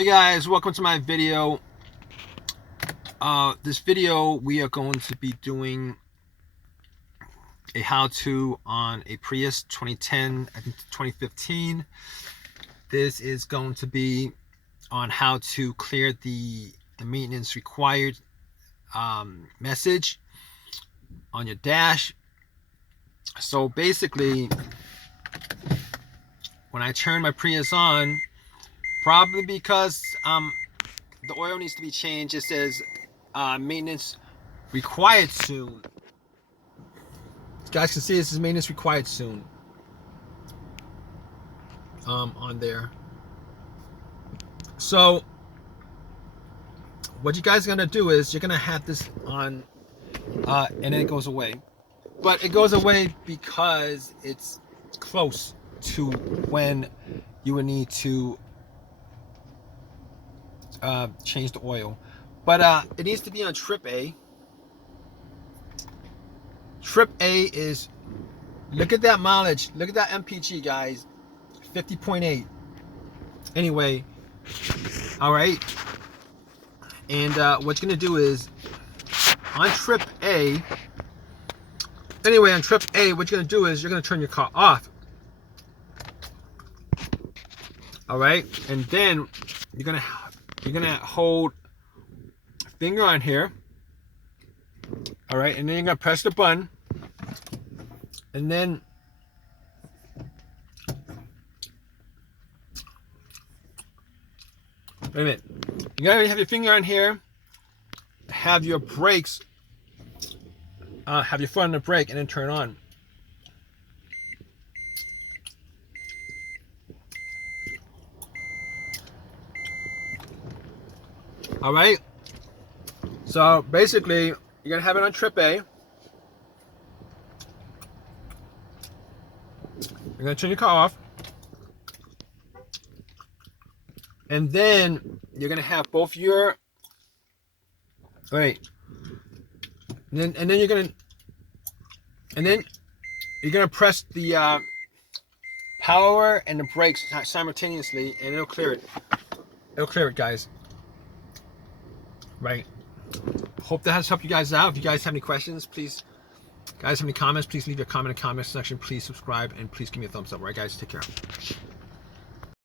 Hey guys, welcome to my video. This video we are going to be doing a how-to on a Prius 2010, I think 2015. This is going to be on how to clear the maintenance required message on your dash. So basically, when I turn my Prius on, probably because the oil needs to be changed, it says maintenance required soon. You guys can see this is maintenance required soon on there. So what you guys are gonna do is you're gonna have this on and then it goes away, but it goes away because it's close to when you would need to change the oil. But it needs to be on trip A. Trip A is, look at that mileage, look at that MPG, guys, 50.8. Anyway, all right. And what you're gonna do is on trip A. Anyway, on trip A, what you're gonna do is you're gonna turn your car off. All right, and then you're gonna hold a finger on here. All right, and then you're gonna press the button, and then wait a minute. You gotta have your finger on here, have your brakes, have your foot on the brake, and then turn on. All right. So basically, you're gonna have it on trip A. You're gonna turn your car off, and then you're gonna have both your and then you're gonna press the power and the brakes simultaneously, and it'll clear it. It'll clear it, guys. Right. Hope that has helped you guys out. If you guys have any questions, please, guys, have any comments, please leave your comment in the comment section. Please subscribe and please give me a thumbs up. All right, guys, take care.